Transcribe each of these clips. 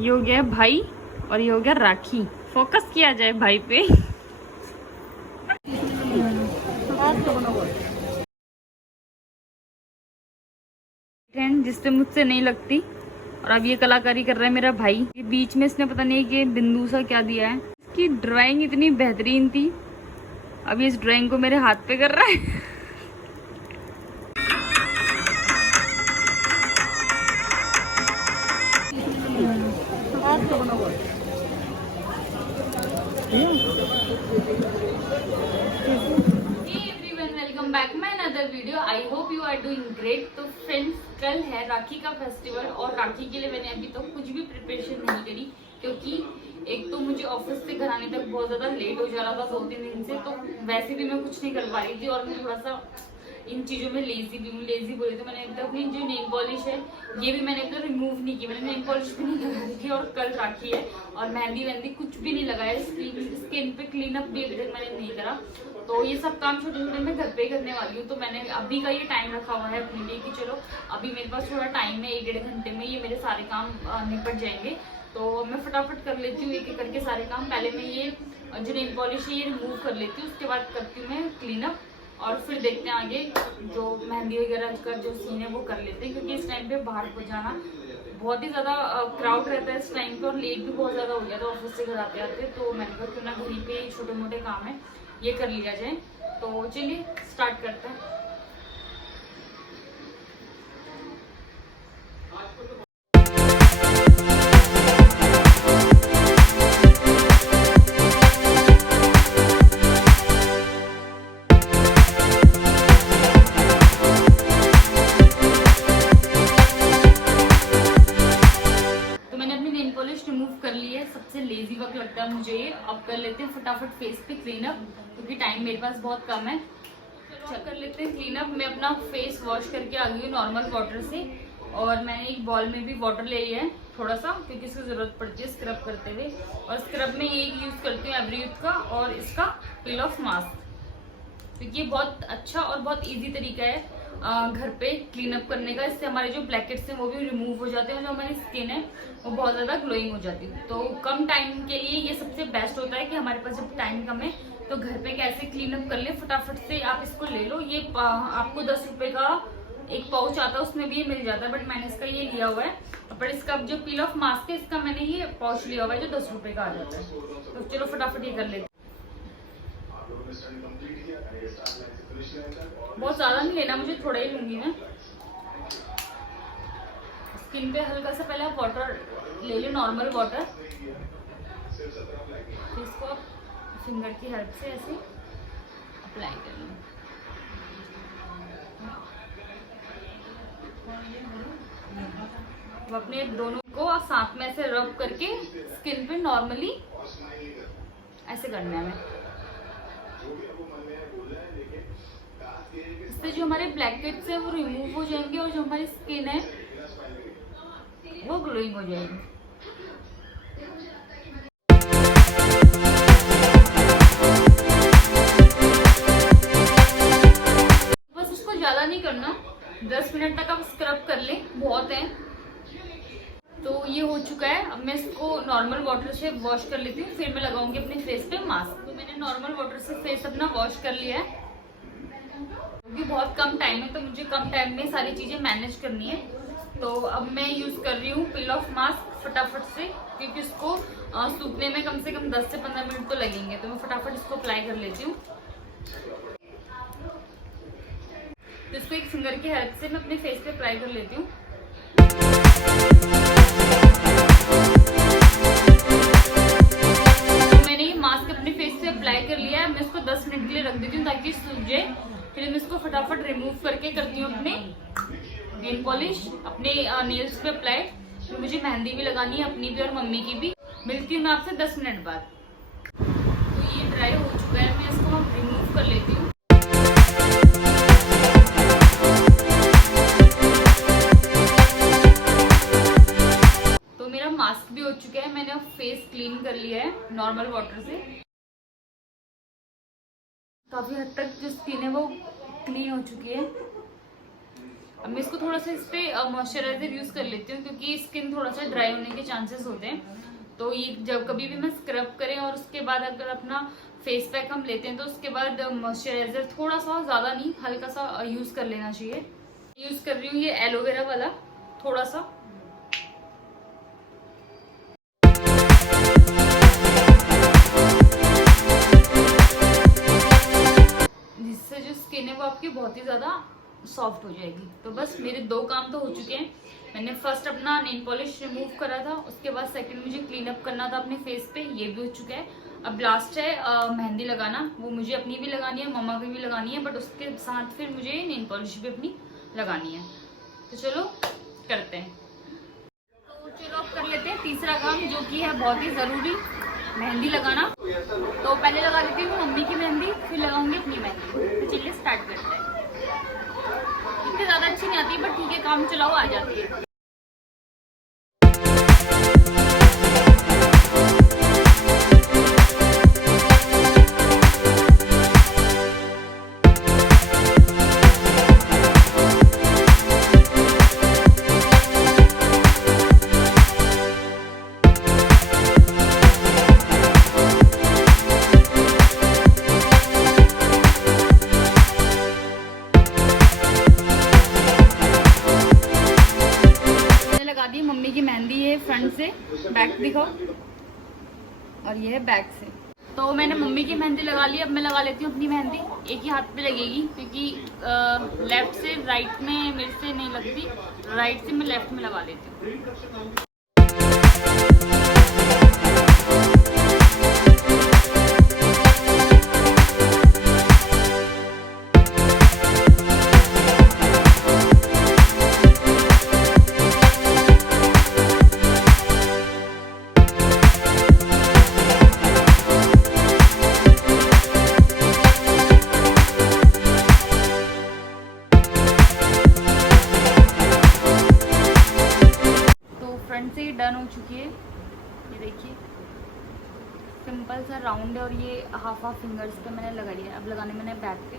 ये हो गया भाई और ये हो गया राखी। फोकस किया जाए भाई पे। ट्रेंड जिससे मुझसे नहीं लगती। और अब ये कलाकारी कर रहा है मेरा भाई। ये बीच में इसने पता नहीं कि बिंदु सा क्या दिया है। इसकी ड्राइंग इतनी बेहतरीन थी, अब ये इस ड्राइंग को मेरे हाथ पे कर रहा है। Welcome back my another video. I hope you are doing great. तो फ्रेंड्स, कल है राखी का फेस्टिवल और राखी के लिए मैंने अभी तक कुछ भी प्रिपरेशन नहीं करी, क्योंकि एक तो मुझे ऑफिस से घर आने तक बहुत ज्यादा लेट हो जा रहा था 2-3 दिन से। तो वैसे भी मैं कुछ नहीं कर पा रही थी और मैं थोड़ा सा इन चीजों में लेजी भी हूँ। लेजी बोली तो मैंने तो अपनी जो नेल पॉलिश है ये भी मैंने तो रिमूव नहीं की। मैंने नेल पॉलिश भी नहीं लगा रखी और कल राखी है और मेहंदी वेहंदी कुछ भी नहीं लगाया। स्किन पे क्लीन अप भी अभी तक मैंने नहीं करा। तो ये सब काम छोटे छोटे मैं घर पे करने वाली हूँ। तो मैंने अभी का ये टाइम रखा हुआ है अपने लिए कि चलो अभी मेरे पास थोड़ा टाइम है, 1-1.5 घंटे में ये मेरे सारे काम निपट जाएंगे। तो मैं फटाफट कर लेती हूँ एक एक करके सारे काम। पहले मैं ये जो नेल पॉलिश है ये रिमूव कर लेती हूँ, उसके बाद करती हूँ मैं क्लीन अप और फिर देखते हैं आगे जो मेहंदी वगैरह का जो सीन है वो कर लेते हैं। क्योंकि इस टाइम पे बाहर को जाना बहुत ही ज़्यादा क्राउड रहता है इस टाइम पे और लेट भी बहुत ज़्यादा हो गया था ऑफिस से घर आते आते। तो मैंने कहा क्यों ना घर पे छोटे मोटे काम है ये कर लिया जाए। तो चलिए स्टार्ट करते हैं। सबसे लेजी वक्त लगता है मुझे ये। अब कर लेते हैं फटाफट फेस पे क्लीन अप, क्योंकि टाइम मेरे पास बहुत कम है। चलो कर लेते हैं क्लीन अप। मैं अपना फेस वॉश करके आ गई हूँ नॉर्मल वाटर से और मैंने एक बॉल में भी वाटर ले लिया है थोड़ा सा, क्योंकि इसकी जरूरत पड़ती है स्क्रब करते हुए। और स्क्रब में ये यूज करती हूँ एवरीयूथ का और इसका पील ऑफ मास्क, क्योंकि ये बहुत अच्छा और बहुत ईजी तरीका है घर पे क्लीन अप करने का। इससे हमारे जो ब्लैकेट्स हैं वो भी रिमूव हो जाते हैं और जो हमारी स्किन है वो बहुत ज़्यादा ग्लोइंग हो जाती है। तो कम टाइम के लिए ये सबसे बेस्ट होता है कि हमारे पास जब टाइम कम है तो घर पे कैसे क्लीन अप कर ले फटाफट से। आप इसको ले लो, ये आपको 10 रुपए का एक पाउच आता है, उसमें भी ये मिल जाता है, बट मैंने इसका ये लिया हुआ है। पर इसका जो पील ऑफ मास्क है इसका मैंने ये पाउच लिया हुआ है जो 10 रुपए का आ जाता है। तो चलो फटाफट ये कर लेते। बहुत ज्यादा नहीं लेना मुझे, थोड़ा ही लूंगी मैं। स्किन पे हल्का सा पहले आप वाटर ले लो, नॉर्मल वाटर। फिर इसको आप फिंगर की हेल्प से ऐसे अप्लाई कर लो। अब अपने दोनों को साथ में ऐसे रब करके स्किन पे नॉर्मली ऐसे करना है हमें। इससे जो हमारे ब्लैकहेड्स है वो रिमूव हो जाएंगे और जो हमारी स्किन है वो ग्लोइंग हो जाएगी। बस उसको ज्यादा नहीं करना, 10 मिनट तक आप स्क्रब कर ले, बहुत है। तो ये हो चुका है। अब मैं इसको नॉर्मल वाटर से वॉश कर लेती हूँ, फिर मैं लगाऊंगी अपने फेस पे मास्क। तो मैंने नॉर्मल वाटर से फेस अपना वॉश कर लिया है, क्योंकि बहुत कम टाइम है तो मुझे कम टाइम में सारी चीजें मैनेज करनी है। तो अब मैं यूज कर रही हूँ पील ऑफ मास्क फटाफट से, क्योंकि इसको सूखने में कम से कम 10 से 15 मिनट तो लगेंगे। तो मैं फटाफट इसको अप्लाई कर लेती हूँ। तो इसको एक फिंगर की हेल्प से मैं अपने फेस पे अप्लाई कर लेती हूँ। तो मैंने ये मास्क अपने फेस पे अप्लाई कर लिया है। मैं इसको 10 मिनट के लिए रख देती हूँ ताकि सूख जाए। फिर मैं इसको फटाफट रिमूव करके करती हूँ अपने नेल पॉलिश अपने नेल्स पे अप्लाई। तो मुझे मेहंदी भी लगानी है अपनी भी और मम्मी की भी। मिलती हूँ मैं आपसे 10 मिनट बाद। तो ये ड्राई हो चुका है, मैं इसको रिमूव कर लेती हूँ। तो मेरा मास्क भी हो चुका है, मैंने अब फेस क्लीन कर लिया है नॉर्मल वाटर से। काफी हद तक जो स्किन है वो क्लीन हो चुकी है अब मैं इसको थोड़ा सा इस पर मॉइस्चराइजर यूज कर लेती हूँ, क्योंकि स्किन थोड़ा सा ड्राई होने के चांसेस होते हैं। तो ये जब कभी भी मैं स्क्रब करें और उसके बाद अगर अपना फेस पैक हम लेते हैं तो उसके बाद मॉइस्चराइजर थोड़ा सा, ज़्यादा नहीं, हल्का सा यूज कर लेना चाहिए। यूज कर रही हूँ ये एलोवेरा वाला थोड़ा सा। जिससे जो स्किन है वो आपकी बहुत ही ज्यादा सॉफ्ट हो जाएगी। तो बस मेरे 2 काम तो हो चुके हैं। मैंने फर्स्ट अपना नेल पॉलिश रिमूव करा था, उसके बाद सेकंड मुझे क्लीन अप करना था अपने फेस पे, ये भी हो चुका है। अब लास्ट है मेहंदी लगाना। वो मुझे अपनी भी लगानी है, मम्मा की भी लगानी है, बट उसके साथ फिर मुझे नेल पॉलिश भी अपनी लगानी है। तो चलो करते हैं। तो चलो अब कर लेते हैं तीसरा काम, जो कि है बहुत ही जरूरी, मेहंदी लगाना। तो पहले लगा लेती हूँ मम्मी की मेहंदी, फिर लगाऊंगी अपनी मेहंदी। तो चलिए स्टार्ट करते हैं। इतनी ज्यादा अच्छी नहीं आती, बट ठीक है, काम चलाओ आ जाती है। मम्मी की मेहंदी है फ्रंट से, बैक दिखाओ, और ये है बैक से। तो मैंने मम्मी की मेहंदी लगा ली। अब मैं लगा लेती हूँ अपनी मेहंदी। एक ही हाथ पे लगेगी, क्योंकि लेफ्ट से राइट में मेरे से नहीं लगती, राइट से मैं लेफ्ट में लगा लेती हूँ। फ्रंट से ही डन हो चुकी है। ये देखिए सिंपल सा राउंड है, और ये हाफ फिंगर्स पे मैंने लगा लिया। अब लगाने मैंने बैक पे।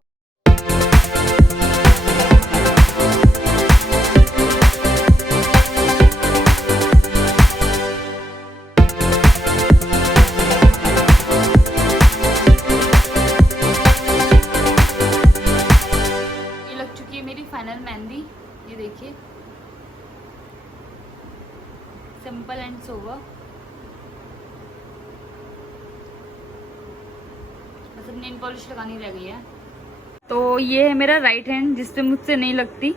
ये लग चुकी है मेरी फाइनल मेहंदी। ये देखिए सिंपल एंड सोवर। बस अब नेल पॉलिश लगानी रह गई है। तो ये है मेरा राइट हैंड, जिससे मुझसे नहीं लगती,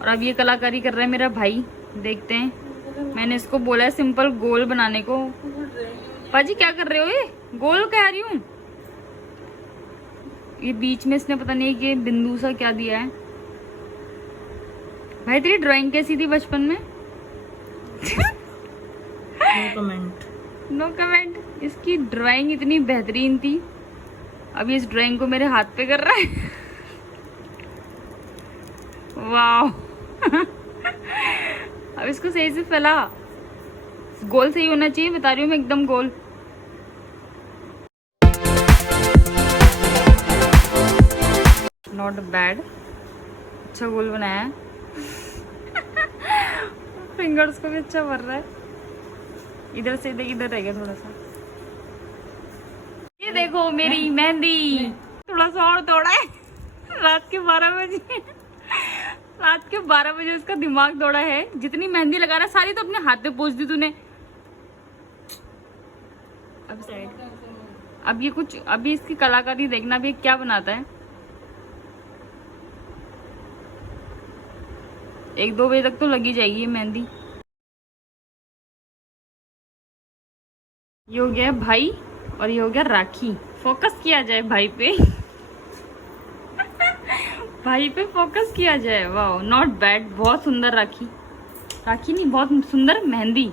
और अब ये कलाकारी कर रहा है मेरा भाई। देखते हैं। मैंने इसको बोला है सिंपल गोल बनाने को। पाजी क्या कर रहे हो? ये गोल कह रही हूँ। ये बीच में इसने पता नहीं कि बिंदु सा क्या दिया है। भाई तेरी ड्राइंग कैसी थी बचपन में? No comment. No comment. इसकी ड्राइंग इतनी बेहतरीन थी। अब ये इस ड्राइंग को मेरे हाथ पे कर रहा है। वाह। अब इसको सही से फैला। गोल सही होना चाहिए, बता रही हूँ मैं, एकदम गोल। नॉट बैड, अच्छा गोल बनाया है। फिंगर्स को भी अच्छा भर रहा है। इधर से इधर रह गया थोड़ा सा। ये देखो मेरी मेहंदी। थोड़ा सा और दौड़ा है। रात के 12 बजे, रात के 12 बजे उसका दिमाग दौड़ा है। जितनी मेहंदी लगा रहा सारी तो अपने हाथ पे पोंछ दी तूने। अब साइड, अब ये कुछ, अभी इसकी कलाकारी देखना भी क्या बनाता है। 1-2 बजे तक तो लगी जाएगी ये मेहंदी। ये हो गया भाई, और ये हो गया राखी। फोकस किया जाए भाई पे। भाई पे फोकस किया जाए। वाह, नॉट बैड, बहुत सुंदर राखी। राखी नहीं, बहुत सुंदर मेहंदी।